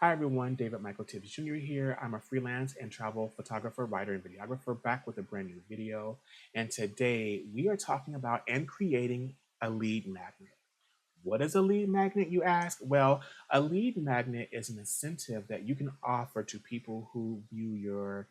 Hi everyone, David Michael Tibbs Jr. here. I'm a freelance and travel photographer, writer, and videographer back with a brand new video. And today we are talking about and creating a lead magnet. What is a lead magnet, you ask? Well, a lead magnet is an incentive that you can offer to people who view your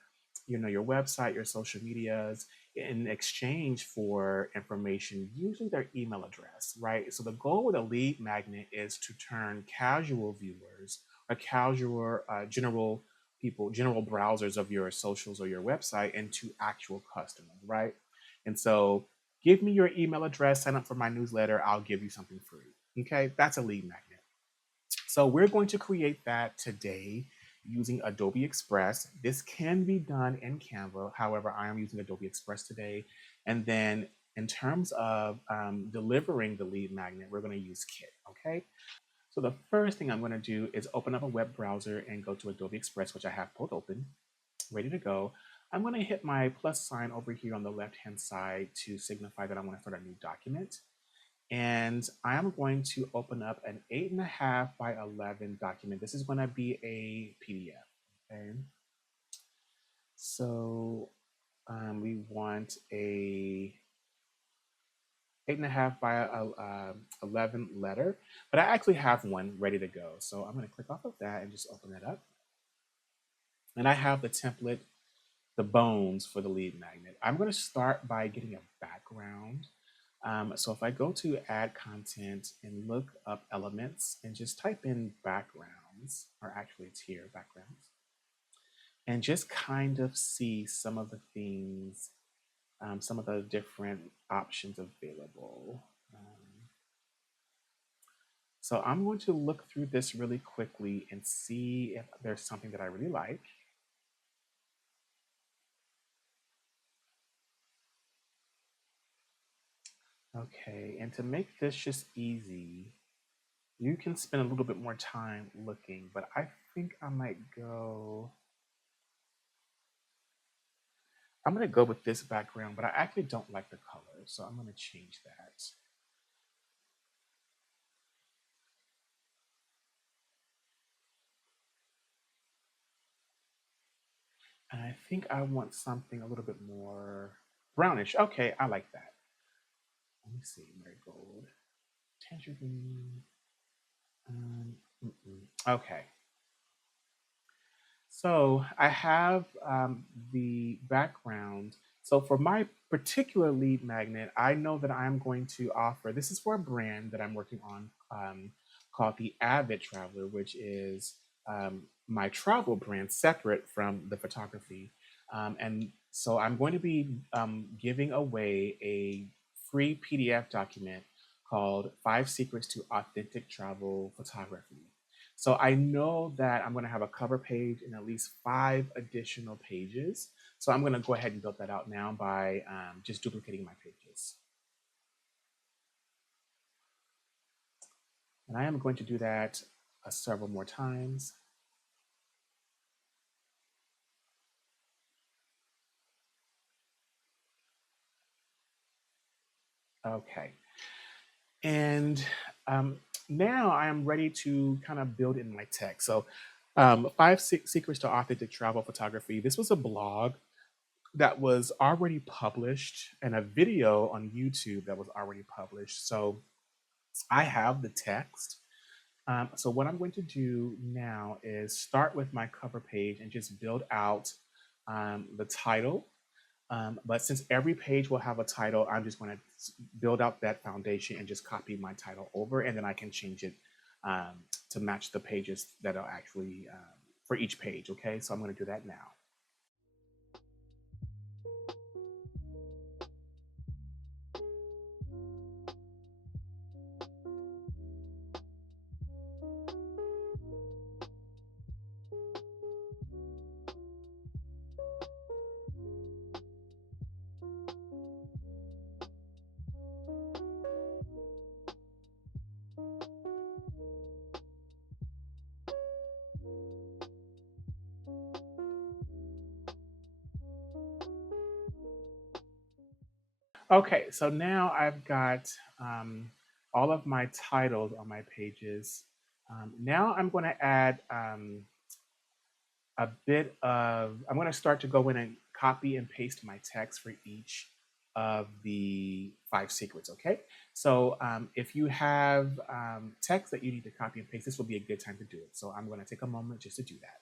website, your social medias in exchange for information, usually their email address, right? So the goal with a lead magnet is to turn casual viewers or casual general browsers of your socials or your website into actual customers, right? And so give me your email address, sign up for my newsletter, I'll give you something free. Okay, that's a lead magnet. So we're going to create that today using Adobe Express. This can be done in Canva. However, I am using Adobe Express today. And then in terms of delivering the lead magnet, we're going to use Kit. Okay. So the first thing I'm going to do is open up a web browser and go to Adobe Express, which I have both open, ready to go. I'm going to hit my plus sign over here on the left-hand side to signify that I want to start a new document. And I am going to open up an 8.5 by 11 document. This is going to be a PDF. Okay. So we want a 8.5 by 11 letter, but I actually have one ready to go. So I'm going to click off of that and just open it up. And I have the template, the bones for the lead magnet. I'm going to start by getting a background. So if I go to add content and look up elements and just type in backgrounds, or actually it's here, backgrounds, and just kind of see some of the things, some of the different options available. So I'm going to look through this really quickly and see if there's something that I really like. Okay, and to make this just easy, you can spend a little bit more time looking, but I think I might go. I'm going to go with this background, but I actually don't like the color, so I'm going to change that. And I think I want something a little bit more brownish. Okay, I like that. Let me see, marigold, tangerine. Okay. So I have the background. So for my particular lead magnet, I know that I'm going to offer, this is for a brand that I'm working on called the Avid Traveler, which is my travel brand separate from the photography. And so I'm going to be giving away a free PDF document called Five Secrets to Authentic Travel Photography. So I know that I'm going to have a cover page and at least 5 additional pages. So I'm going to go ahead and build that out now by just duplicating my pages. And I am going to do that several more times. Okay. And now I am ready to kind of build in my text. So Five Secrets to Authentic Travel Photography. This was a blog that was already published and a video on YouTube that was already published. So I have the text. So what I'm going to do now is start with my cover page and just build out the title. But since every page will have a title, I'm just going to build out that foundation and just copy my title over, and then I can change it to match the pages that are actually for each page. Okay, so I'm going to do that now. Okay, so now I've got all of my titles on my pages Now I'm going to add I'm going to start to go in and copy and paste my text for each of the 5 secrets, okay? So if you have text that you need to copy and paste, this will be a good time to do it. So I'm going to take a moment just to do that.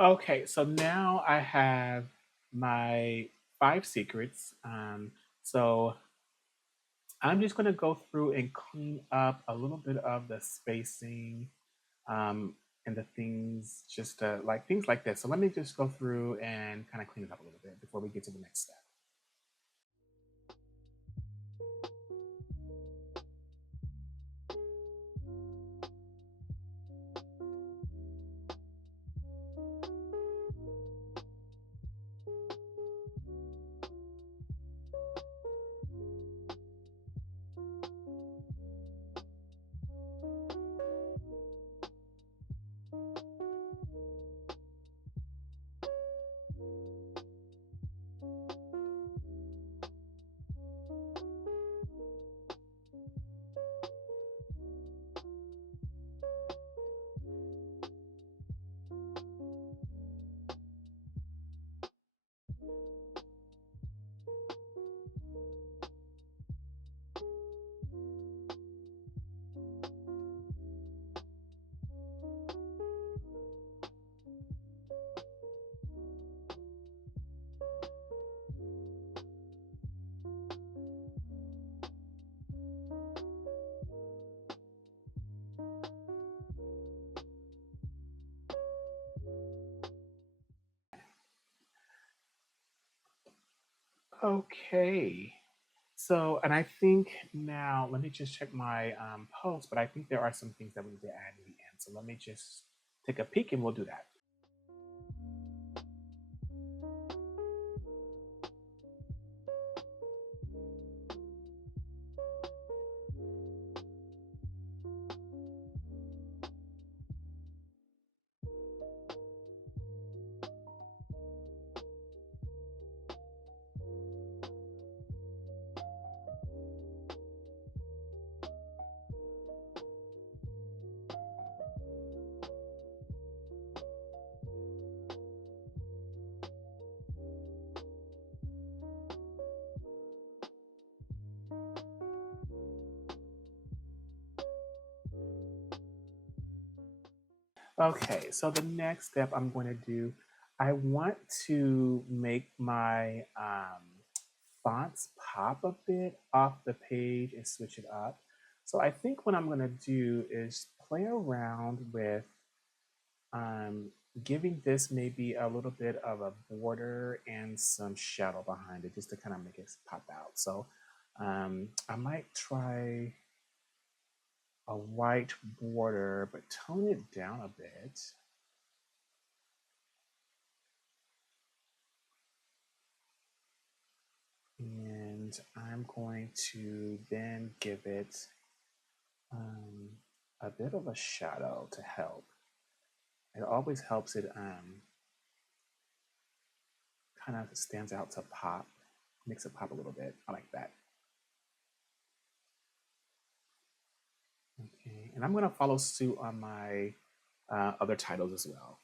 Okay, so now I have my 5 secrets. So I'm just going to go through and clean up a little bit of the spacing um, and the things, just like things like this. So let me just go through and kind of clean it up a little bit before we get to the next step. Okay. So, and I think now, let me just check my post, but I think there are some things that we need to add in the end. So let me just take a peek and we'll do that. Okay, so the next step I'm going to do, I want to make my fonts pop a bit off the page and switch it up. So I think what I'm going to do is play around with um, giving this maybe a little bit of a border and some shadow behind it just to kind of make it pop out. So I might try a white border, but tone it down a bit. And I'm going to then give it um, a bit of a shadow to help. It always helps it kind of stands out to pop, makes it pop a little bit. I like that. Okay, and I'm going to follow suit on my other titles as well.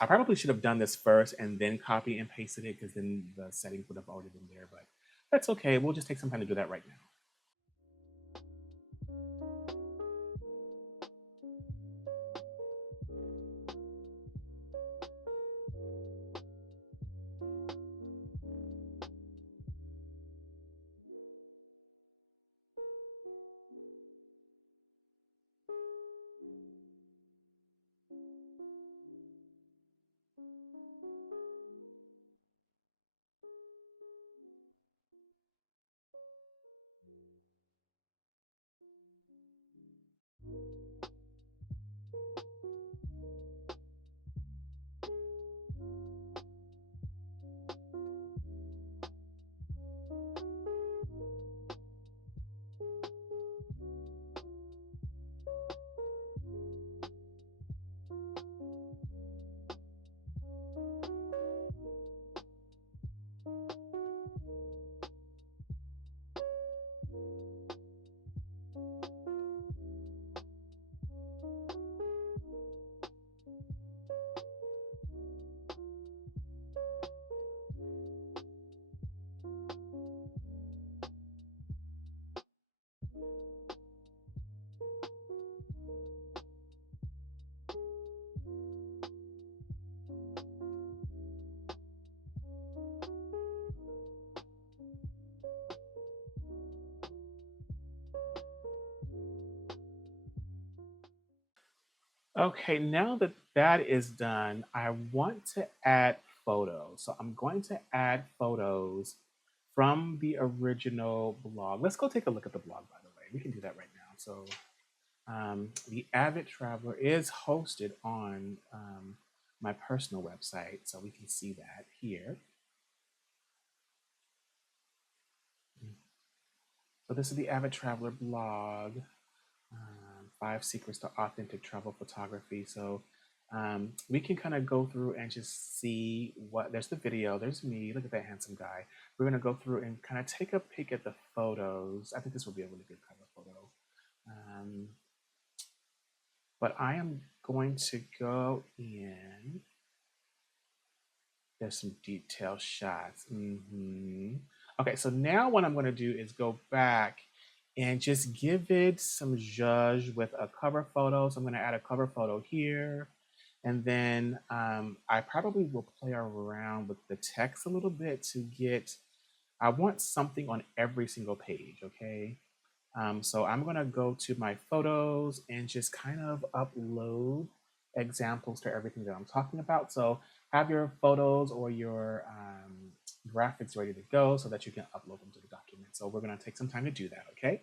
I probably should have done this first and then copy and pasted it because then the settings would have already been there, but that's okay. We'll just take some time to do that right now. Okay, now that that is done, I want to add photos. So I'm going to add photos from the original blog. Let's go take a look at the blog, by the way. We can do that right now. So the Avid Traveler is hosted on my personal website, so we can see that here. So this is the Avid Traveler blog. 5 secrets to authentic travel photography. So we can kind of go through and just see what there's the video. There's me. Look at that handsome guy. We're going to go through and kind of take a peek at the photos. I think this will be a really good cover photo. Um, but I am going to go in. There's some detailed shots. Okay, so now what I'm going to do is go back and just give it some zhuzh with a cover photo. So I'm going to add a cover photo here. And then I probably will play around with the text a little bit to get, I want something on every single page, okay? So I'm going to go to my photos and just kind of upload examples to everything that I'm talking about. So have your photos or your graphics ready to go so that you can upload them to the document. So we're going to take some time to do that, okay?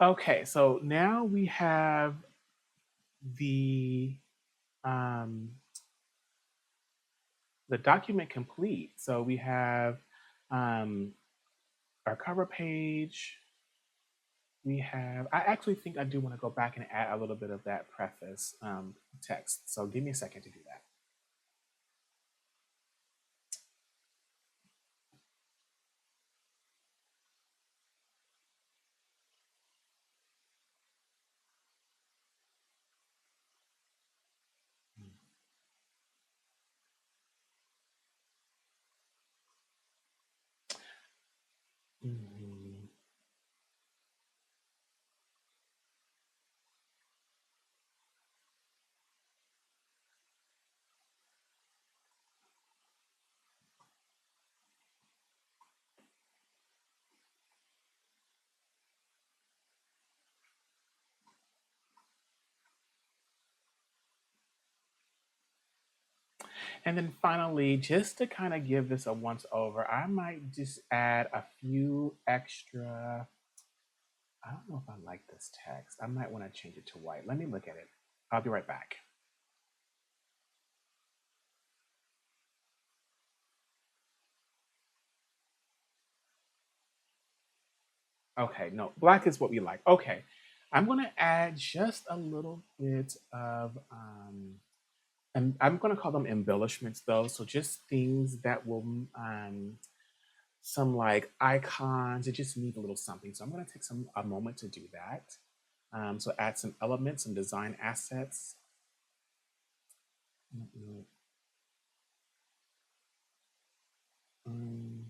Okay, so now we have the um, the document complete. So we have um, our cover page. We have. I actually think I do want to go back and add a little bit of that preface text. So give me a second to do that. Mhm. And then finally, just to kind of give this a once over, I might just add a few extra. I don't know if I like this text. I might want to change it to white. Let me look at it. I'll be right back. Okay, no, black is what we like. Okay, I'm gonna add just a little bit of, and I'm gonna call them embellishments though. So just things that will, some like icons. It just needs a little something. So I'm gonna take some a moment to do that. So add some elements, some design assets. Mm, mm,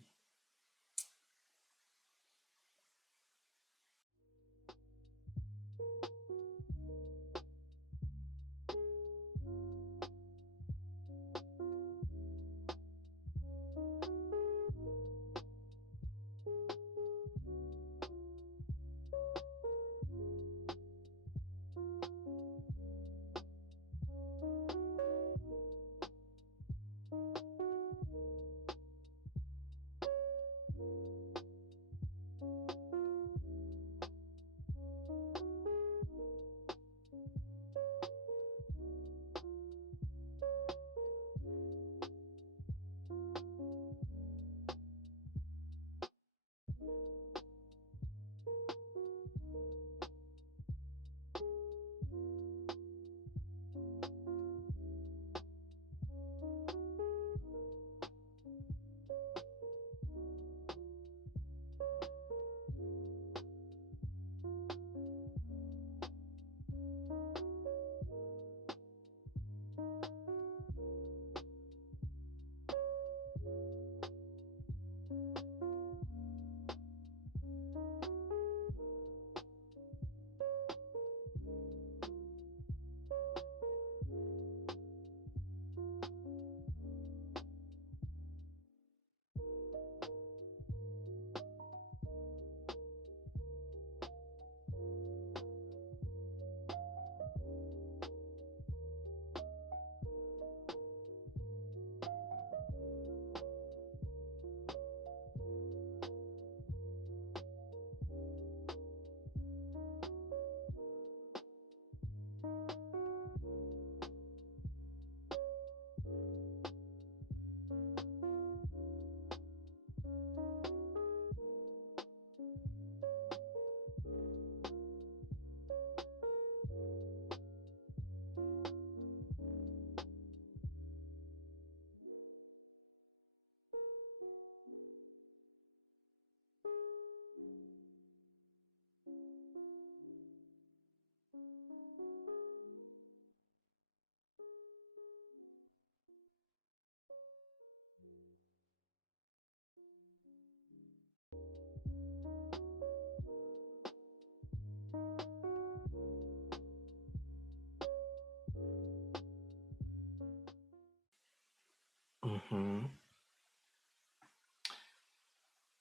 mhm.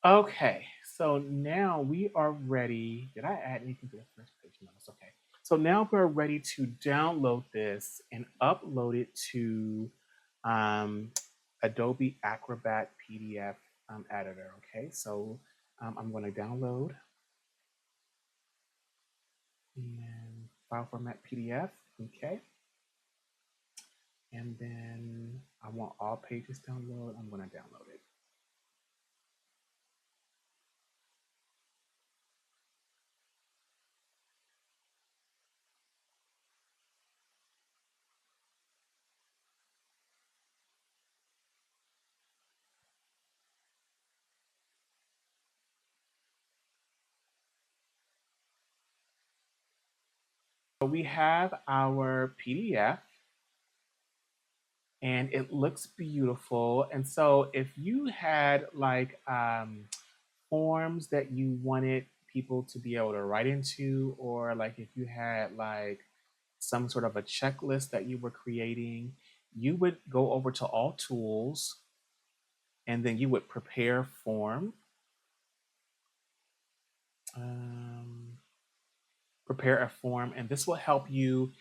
Okay, so now we are ready. Did I add anything to the first page? No, it's okay. So now we're ready to download this and upload it to um, Adobe Acrobat PDF editor. Okay, so I'm going to download. file format PDF. Okay. And then I want all pages download. I'm going to download it. So we have our PDF and it looks beautiful. And so if you had like forms that you wanted people to be able to write into, or like if you had like some sort of a checklist that you were creating, you would go over to all tools and then you would prepare form. Um, Prepare a form, and this will help you,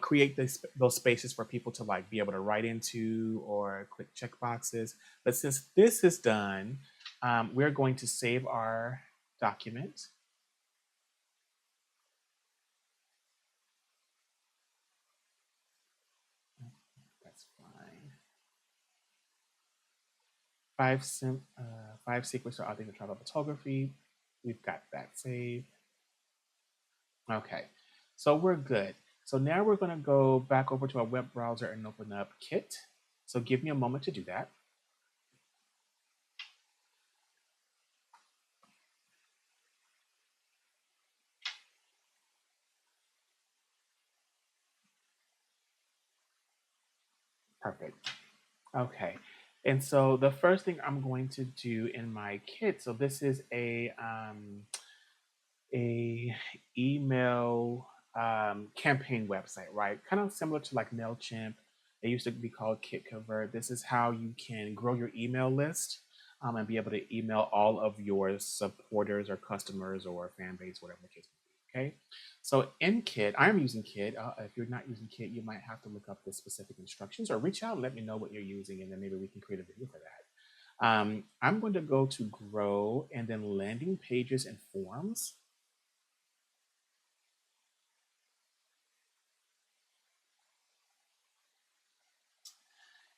create those spaces for people to like be able to write into or click check boxes. But since this is done, we're going to save our document. That's fine. Five secrets for authentic travel photography. We've got that saved. Okay, so we're good. So now we're going to go back over to our web browser and open up Kit. So give me a moment to do that. Perfect. Okay. And so the first thing I'm going to do in my kit, so this is a email campaign website, right? Kind of similar to like MailChimp. It used to be called Kit Convert. This is how you can grow your email list and be able to email all of your supporters or customers or fan base, whatever the case may be. Okay. So in Kit, I'm using Kit. If you're not using Kit, you might have to look up the specific instructions or reach out and let me know what you're using, and then maybe we can create a video for that. I'm going to go to grow and then landing pages and forms.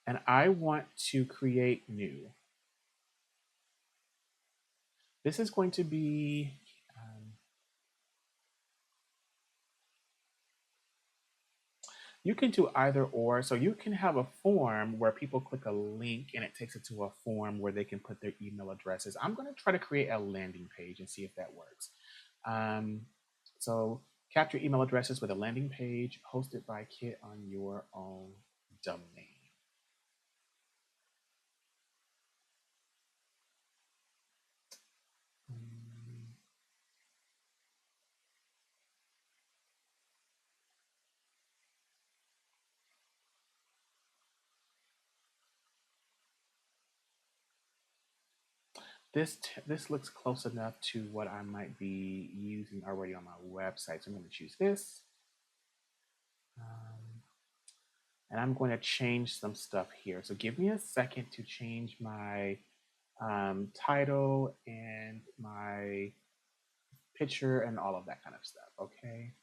And I want to create new. This is going to be, you can do either or. So you can have a form where people click a link and it takes it to a form where they can put their email addresses. I'm going to try to create a landing page and see if that works. So capture email addresses with a landing page hosted by Kit on your own domain. This looks close enough to what I might be using already on my website. So I'm going to choose this. And I'm going to change some stuff here. So give me a second to change my title and my picture and all of that kind of stuff, okay?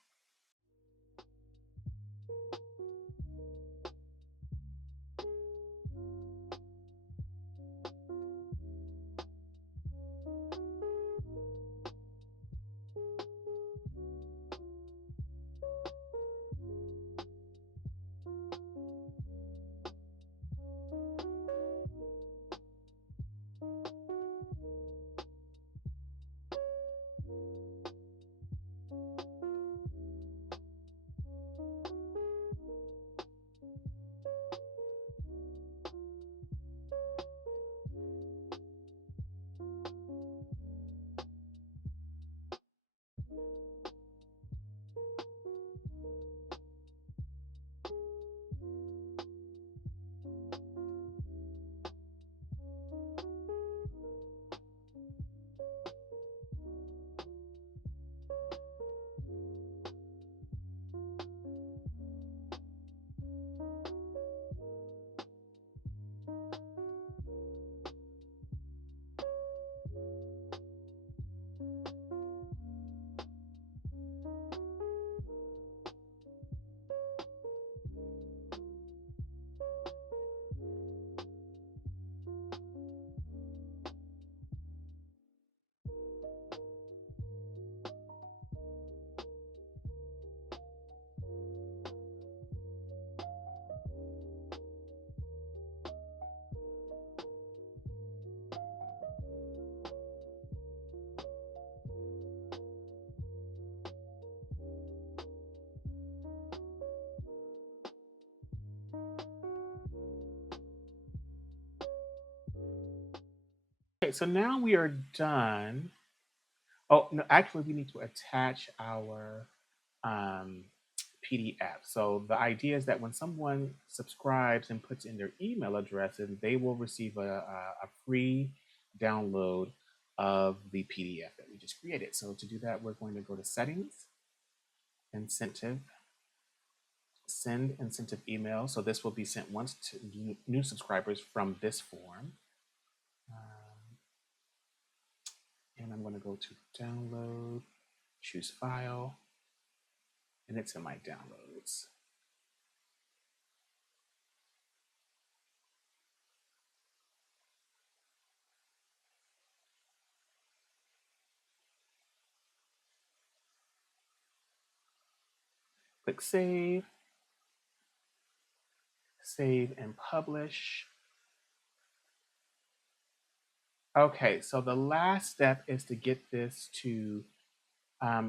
Okay, so now we are done. Oh, no, actually, we need to attach our um, PDF. So the idea is that when someone subscribes and puts in their email address, and they will receive a free download of the PDF that we just created. So to do that, we're going to go to Settings, Incentive, Send Incentive Email. So this will be sent once to new subscribers from this form. And I'm going to go to Download, choose File, and it's in my Downloads. Click Save, Save and Publish. Okay, so the last step is to get this to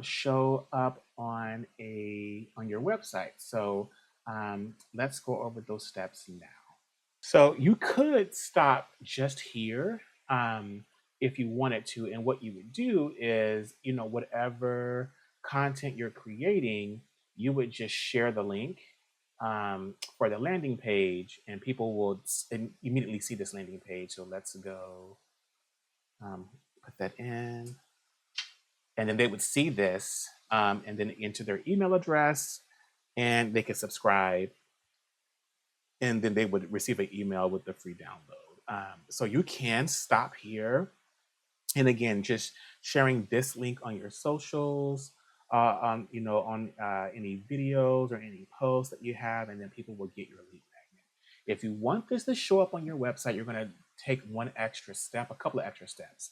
show up on your website. So let's go over those steps now. So you could stop just here if you wanted to, and what you would do is, whatever content you're creating, you would just share the link for the landing page, and people will immediately see this landing page. So let's go put that in, and then they would see this and then enter their email address, and they could subscribe, and then they would receive an email with the free download. So you can stop here, and again, just sharing this link on your socials, on any videos or any posts that you have, and then people will get your lead magnet. If you want this to show up on your website, you're going to take a couple of extra steps.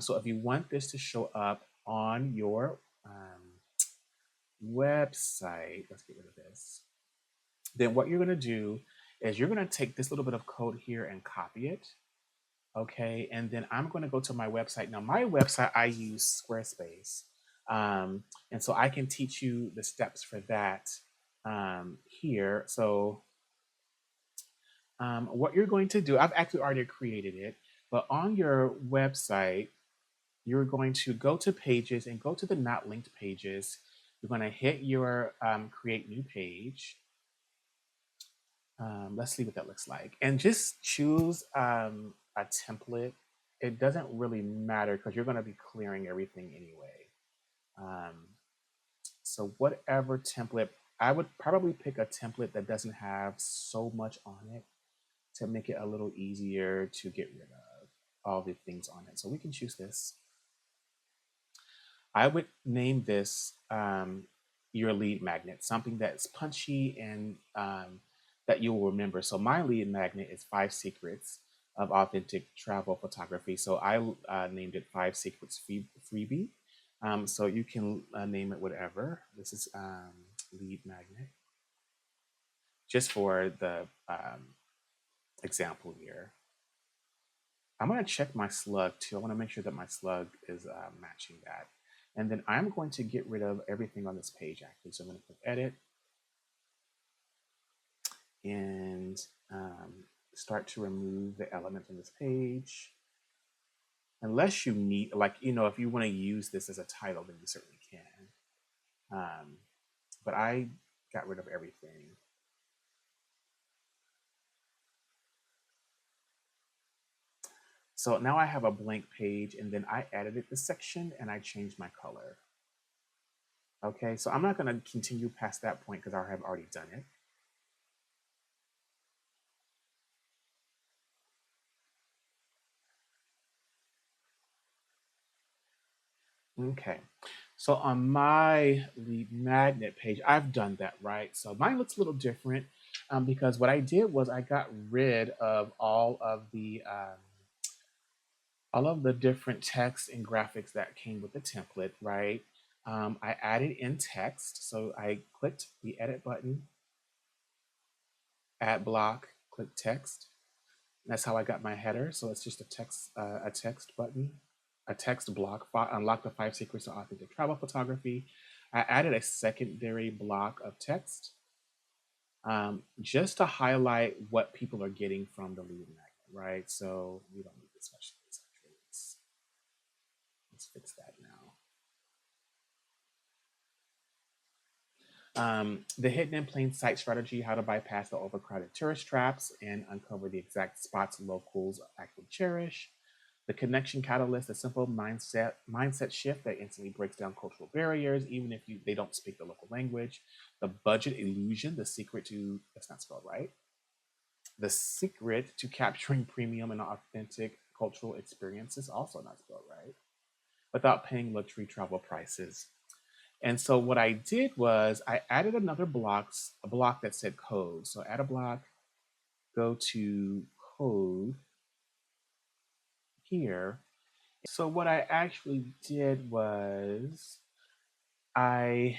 So if you want this to show up on your website, let's get rid of this. Then what you're going to do is you're going to take this little bit of code here and copy it. Okay, and then I'm going to go to my website. Now, my website, I use Squarespace. And so I can teach you the steps for that here. So what you're going to do, I've actually already created it, but on your website, you're going to go to Pages and go to the Not Linked Pages. You're going to hit your Create New Page. Let's see what that looks like. And just choose a template. It doesn't really matter because you're going to be clearing everything anyway. So whatever template, I would probably pick a template that doesn't have so much on it to make it a little easier to get rid of all the things on it. So we can choose this. I would name this your lead magnet, something that's punchy and that you will remember. So my lead magnet is 5 Secrets of Authentic Travel Photography. So I named it 5 Secrets Freebie. So you can name it whatever. This is lead magnet, just for the example here. I'm going to check my slug too. I want to make sure that my slug is matching that. And then I'm going to get rid of everything on this page actually. So I'm going to click Edit and start to remove the elements on this page. Unless you need, if you want to use this as a title, then you certainly can. But I got rid of everything. So now I have a blank page, and then I edited the section and I changed my color. Okay, so I'm not going to continue past that point because I have already done it. Okay, so on my lead magnet page, I've done that, right? So mine looks a little different because what I did was I got rid of all of the different text and graphics that came with the template, right? I added in text, so I clicked the edit button, add block, click text. That's how I got my header. So it's just a text button, a text block, unlock the 5 secrets of authentic travel photography. I added a secondary block of text just to highlight what people are getting from the lead magnet, right? So we don't need this much space The hidden in plain sight strategy, how to bypass the overcrowded tourist traps and uncover the exact spots locals actually cherish. The connection catalyst, a simple mindset shift that instantly breaks down cultural barriers, even if they don't speak the local language. The budget illusion, the secret to that's not spelled right. The secret to capturing premium and authentic cultural experiences, also not spelled right, without paying luxury travel prices. And so what I did was I added another a block that said code. So add a block, go to code here. So what I actually did was I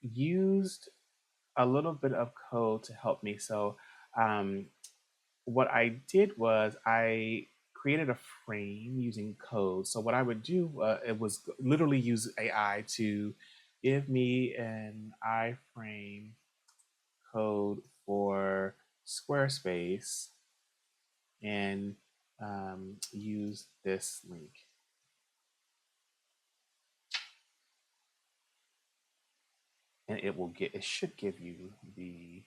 used a little bit of code to help me. So um, what I did was I created a frame using code. So what I would do, it was literally use AI to give me an iframe code for Squarespace and use this link. And it should give you the,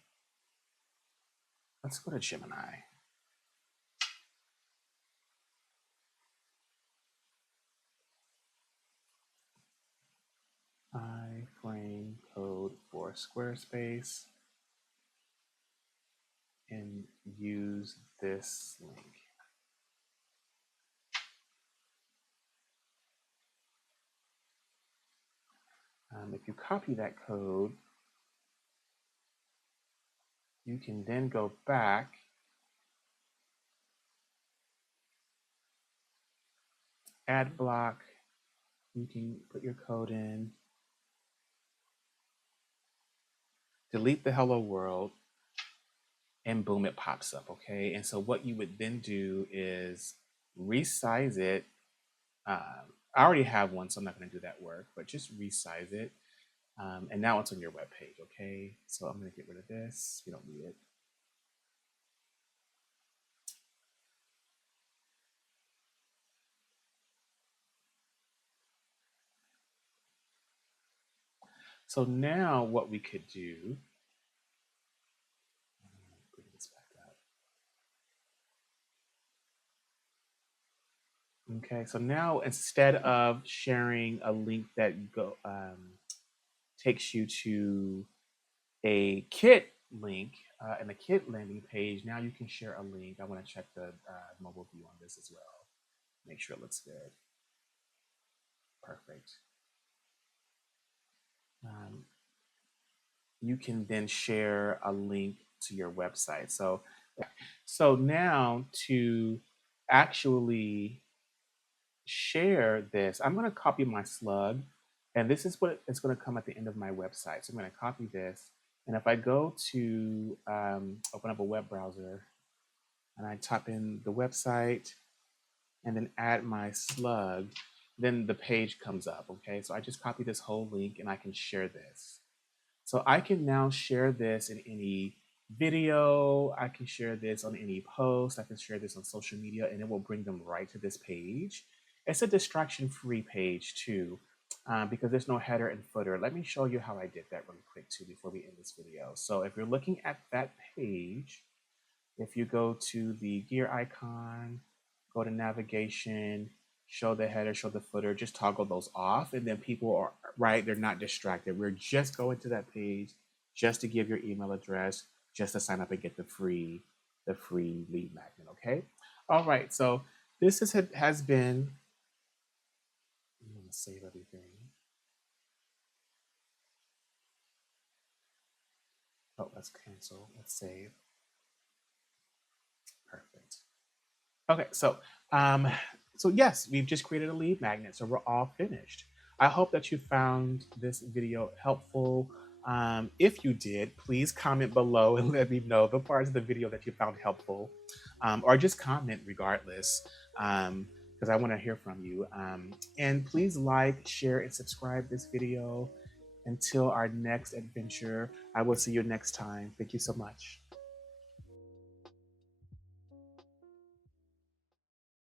let's go to Gemini. Iframe code for Squarespace and use this link. If you copy that code, you can then go back, add block, you can put your code in, delete the hello world, and boom, it pops up, okay? And so what you would then do is resize it. I already have one, so I'm not gonna do that work, but just resize it. And now it's on your web page, okay? So I'm gonna get rid of this, we don't need it. So now what we could do, bring this back up. Okay, so now instead of sharing a link that takes you to a kit link and a kit landing page, now you can share a link. I want to check the mobile view on this as well. Make sure it looks good. Perfect. Um, you can then share a link to your website. So now to actually share this, I'm going to copy my slug, and this is what it's going to come at the end of my website. So I'm going to copy this, and if I go to open up a web browser and I type in the website and then add my slug, then the page comes up. Okay, so I just copy this whole link and I can share this. So I can now share this in any video, I can share this on any post, I can share this on social media, and it will bring them right to this page. It's a distraction-free page too, because there's no header and footer. Let me show you how I did that really quick too before we end this video. So if you're looking at that page, if you go to the gear icon, go to navigation, show the header, show the footer, just toggle those off, and then people are right, they're not distracted. We're just going to that page just to give your email address, just to sign up and get the free lead magnet. Okay. All right. So has been. I'm gonna save everything. Oh, let's cancel. Let's save. Perfect. Okay, um, so yes, we've just created a lead magnet, so we're all finished. I hope that you found this video helpful. If you did, please comment below and let me know the parts of the video that you found helpful, or just comment regardless, because I want to hear from you. And please like, share, and subscribe this video. Until our next adventure, I will see you next time. Thank you so much.